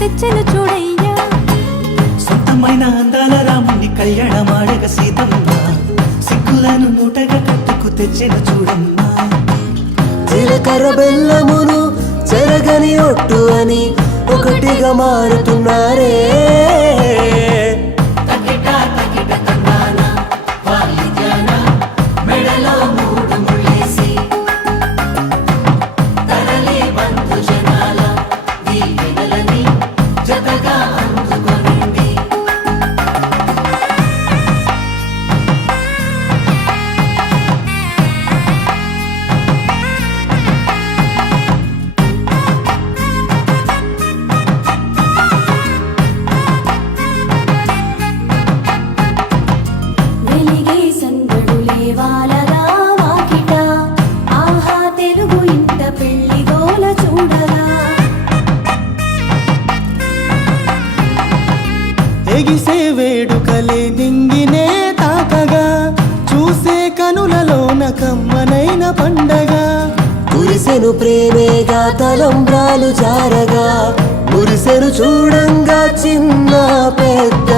తెచ్చెను చూడయ్యా. సొంతమైన అందాల రాముని కళ్యాణమాడగ సీతమ్మ సిగ్గులను మూటగా కట్టుకు తెచ్చెను చూడమ్మా. జీలకర్ర బెల్లమును చెరగని ఒట్టు అని ఒకటిగా మారుతున్నారే. వెలిగే సందడులే వాలగా వాకిట, ఆహా తెలుగు ఇంట పెళ్లి గోల చూడగా. ఎగిసే వేడుకలే నింగినే తాకగా, చూసే కనులలోన కమ్మనైన పండగ. కురిసెను ప్రేమేగా తలంబ్రాలు జారగా, మురిసెను చూడంగా చిన్న పెద్ద